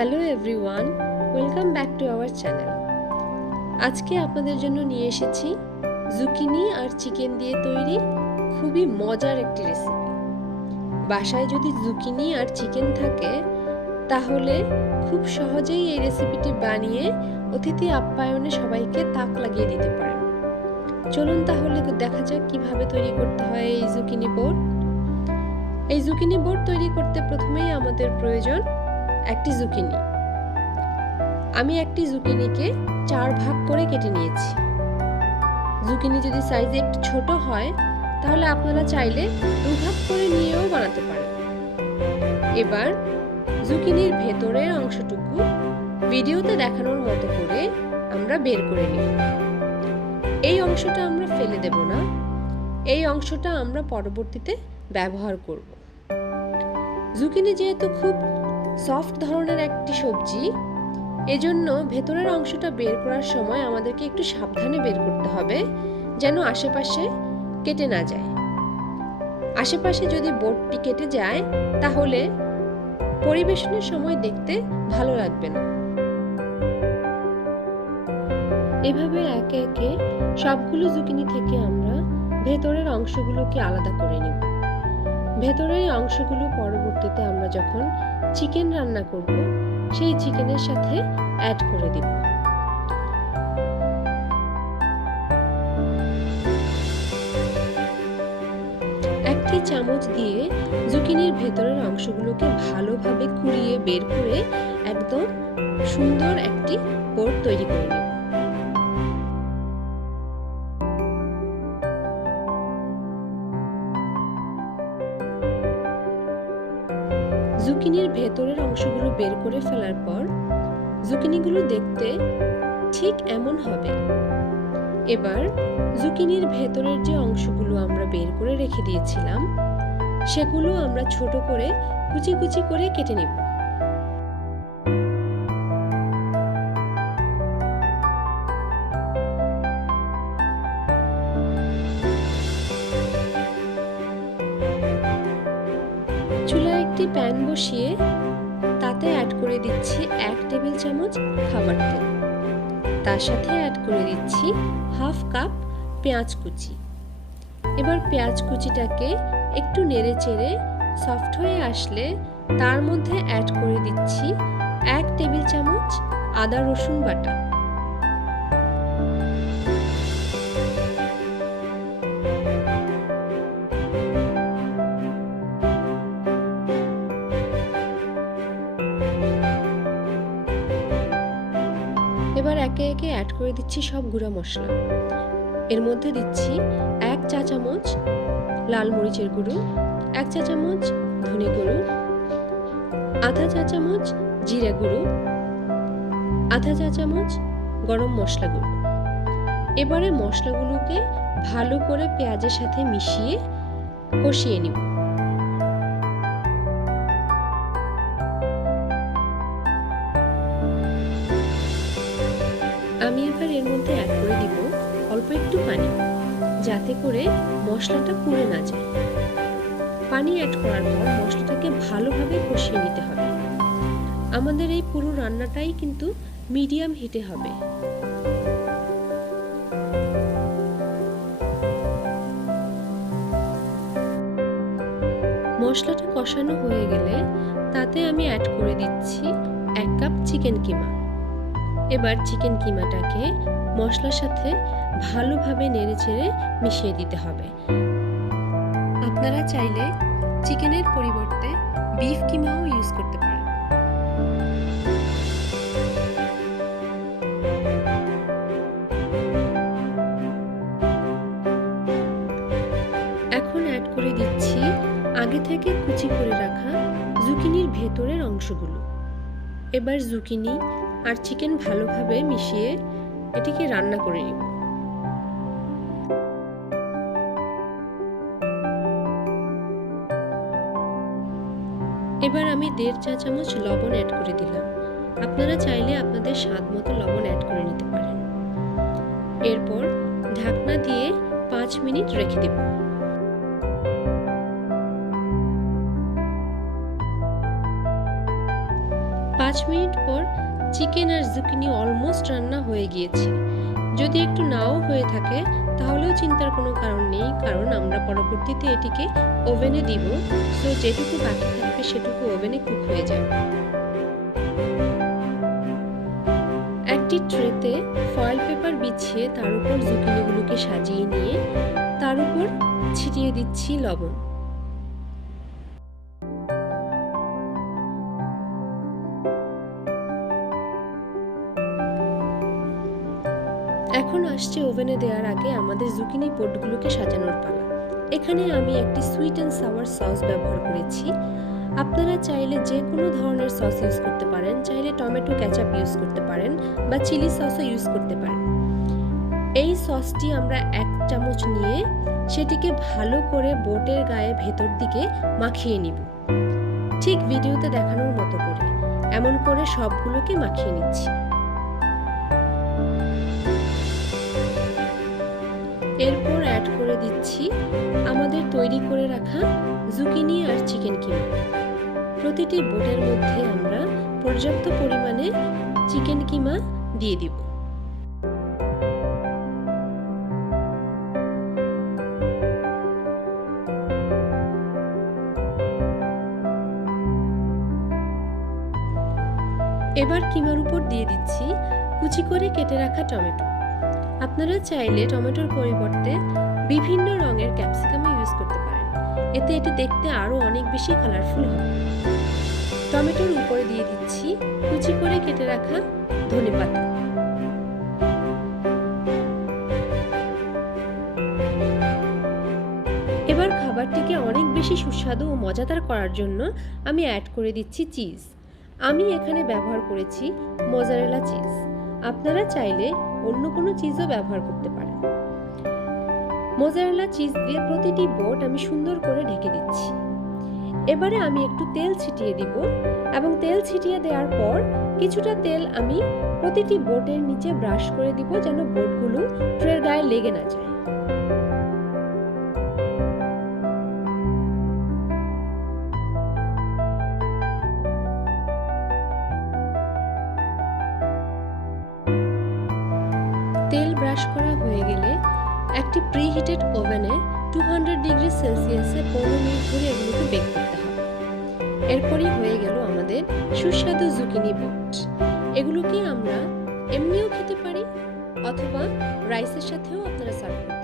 Hello everyone, welcome back to our channel. আজকে আপনাদের জন্য নিয়ে এসেছি জুকিনি আর চিকেন দিয়ে তৈরি খুবই মজার একটি রেসিপি। বাসায় যদি জুকিনি আর চিকেন থাকে তাহলে খুব সহজেই এই রেসিপিটি বানিয়ে অতিথি আপ্যায়নে সবাইকে তাক লাগিয়ে দিতে পারেন। চলুন তাহলে দেখা যাক কিভাবে তৈরি করতে হয় এই জুকিনি বোর্ড। এই জুকিনি বোর্ড তৈরি করতে প্রথমেই আমাদের প্রয়োজন একটি জুকিনি। আমি একটি জুকিনিকে 4 ভাগ করে কেটে নিয়েছি। জুকিনি যদি সাইজে একটু ছোট হয় তাহলে আপনারা চাইলে 2 ভাগ করে নিয়েও বানাতে পারেন। এবার জুকিনির ভেতরের অংশটুকু ভিডিওতে দেখানোর মতো করে আমরা বের করে নিব। এই অংশটা আমরা ফেলে দেব না, এই অংশটা আমরা পরবর্তীতে ব্যবহার করব। জুকিনি যেহেতু খুব সফট ধরনের একটি সবজি, এজন্য ভেতরের অংশটা বের করার সময় আমাদেরকে একটু সাবধানে বের করতে হবে যেন আশেপাশে কেটে না যায়। আশেপাশে যদি বোর্ডটি কেটে যায় তাহলে পরিবেশনের সময় দেখতে ভালো লাগবে না। এভাবে একে একে সবগুলো জুকিনি থেকে আমরা ভেতরের অংশগুলোকে আলাদা করে নেব। ভেতরের অংশগুলো পরবর্তীতে আমরা যখন চিকেন রান্না করব সেই চিকেনের সাথে অ্যাড করে দিব। একটি চামচ দিয়ে জুকিনির ভেতরের অংশগুলোকে ভালোভাবে কুড়িয়ে বের করে একদম সুন্দর একটি বোর্ড তৈরি করে নেব। জুকিনির ভেতরের অংশগুলো বের করে ফেলার পর জুকিনিগুলো দেখতে ঠিক এমন হবে। এবার জুকিনির ভেতরের যে অংশগুলো আমরা বের করে রেখে দিয়েছিলাম সেগুলো আমরা ছোট করে কুচি কুচি করে কেটে নেব। চুলায় একটি প্যান বসিয়ে তাতে অ্যাড করে দিচ্ছি 1 টেবিল চামচ খাবার তেল। তার সাথে অ্যাড করে দিচ্ছি হাফ কাপ পেঁয়াজ কুচি। এবার পেঁয়াজ কুচিটাকে একটু নেড়ে চেড়ে সফট হয়ে আসলে তার মধ্যে অ্যাড করে দিচ্ছি 1 টেবিল চামচ আদা রসুন বাটা। এবার একে একে অ্যাড করে দিচ্ছি সব গুঁড়া মশলা। এর মধ্যে দিচ্ছি 1 চা চামচ লাল মরিচের গুঁড়ো, 1 চা চামচ ধনে গুঁড়ো, আধা চা চামচ জিরা গুঁড়ো, আধা চা চামচ গরম মশলা গুঁড়ো। এবারে মশলাগুলোকে ভালো করে পেঁয়াজের সাথে মিশিয়ে কষিয়ে নিব। আমি এবার এর মধ্যে অ্যাড করে দিব অল্প একটু পানি, যাতে করে মশলাটা পুড়ে না যায়। পানি অ্যাড করার পর মশলাটাকে ভালোভাবে কষিয়ে নিতে হবে। আমাদের এই পুরো রান্নাটাই কিন্তু মিডিয়াম হিটে হবে। মশলাটা কষানো হয়ে গেলে তাতে আমি অ্যাড করে দিচ্ছি 1 কাপ চিকেন কিমা। এবার চিকেন কিমাটাকে মশলার সাথে ভালোভাবে নেড়েচেড়ে মিশিয়ে দিতে হবে। আপনারা চাইলে চিকেনের পরিবর্তে বিফ কিমাও ইউজ করতে পারেন। এখন অ্যাড করে দিচ্ছি আগে থেকে কুচি করে রাখা জুকিনির ভেতরের অংশগুলো। এবার জুকিনি আর চিকেন ভালোভাবে মিশিয়ে এটিকে রান্না করে নিব। এবার আমি 1.5 চা চামচ লবণ অ্যাড করে দিলাম। আপনারা চাইলে আপনাদের স্বাদ মতো লবণ অ্যাড করে নিতে পারেন। এরপর ঢাকনা দিয়ে 5 মিনিট রেখে দেব। 5 5 মিনিট পর চিকেন আর জুকিনি অলমোস্ট রান্না হয়ে গিয়েছে। যদি একটু নাও হয়ে থাকে তাহলেও চিন্তার কোনো কারণ নেই, কারণ আমরা পরবর্তীতে এটিকে ওভেনে দিব। সো যেটুকু বাকি থাকবে সেটুকু ওভেনে কুক হয়ে যাবে। একটি ট্রেতে ফয়েল পেপার বিছিয়ে তার উপর জুকিনিগুলোকে সাজিয়ে নিয়ে তার উপর ছিটিয়ে দিচ্ছি লবণ। এখন আসছে ওভেনে দেওয়ার আগে আমাদের জুকিনি পটগুলোকে সাজানোর পালা। এখানে আমি একটি সুইট অ্যান্ড সাওয়ার সস ব্যবহার করেছি। আপনারা চাইলে যে কোনো ধরনের সস ইউজ করতে পারেন, চাইলে টমেটো কেচাপ ইউজ করতে পারেন বা চিলি সসও ইউজ করতে পারেন। এই সসটি আমরা 1 চামচ নিয়ে সেটিকে ভালো করে বোটের গায়ে ভেতর দিকে মাখিয়ে নিব, ঠিক ভিডিওতে দেখানোর মতো করে। এমন করে সবগুলোকে মাখিয়ে নিচ্ছি। এরপর অ্যাড করে দিচ্ছি আমাদের তৈরি করে রাখা জুকিনি আর চিকেন কিমা। প্রতিটি বোটের মধ্যে আমরা পর্যাপ্ত পরিমাণে চিকেন কিমা দিয়ে দিব। এবার কিমার উপর দিয়ে দিচ্ছি কুচি করে কেটে রাখা টমেটো। আপনারা চাইলে টমেটোর পরিবর্তে বিভিন্ন রঙের ক্যাপসিকাম ইউজ করতে পারেন, এতে এটি দেখতে আরো অনেক বেশি কালারফুল হবে। টমেটোর উপরে দিয়ে দিচ্ছি কুচি করে কেটে রাখা ধনেপাতা। এবার খাবারটিকে অনেক বেশি সুস্বাদু ও মজাদার করার জন্য আমি অ্যাড করে দিচ্ছি চিজ। আমি এখানে ব্যবহার করেছি মোজারেলা চিজ। আপনারা চাইলে অন্য কোনো চিজও ব্যবহার করতে পারেন। মোজারেলা চিজ দিয়ে প্রতিটি বোট আমি সুন্দর করে ঢেকে দিচ্ছি। এবারে আমি একটু তেল ছিটিয়ে দিব এবং তেল ছিটিয়ে দেওয়ার পর কিছুটা তেল আমি প্রতিটি বোটের নিচে ব্রাশ করে দিব, যেন বোটগুলো ট্রের গায়ে লেগে না যায়। তেল ব্রাশ করা হয়ে গেলে একটি প্রিহিটেড ওভেনে 200 ডিগ্রি সেলসিয়াসে 15 মিনিট ধরে এগুলোকে বেক করতে হবে। এরপরই হয়ে গেল আমাদের সুস্বাদু জুকিনি বোট। এগুলোকে আমরা এমনিও খেতে পারি অথবা রাইসের সাথেও আপনারা সার্ভ করতে পারেন।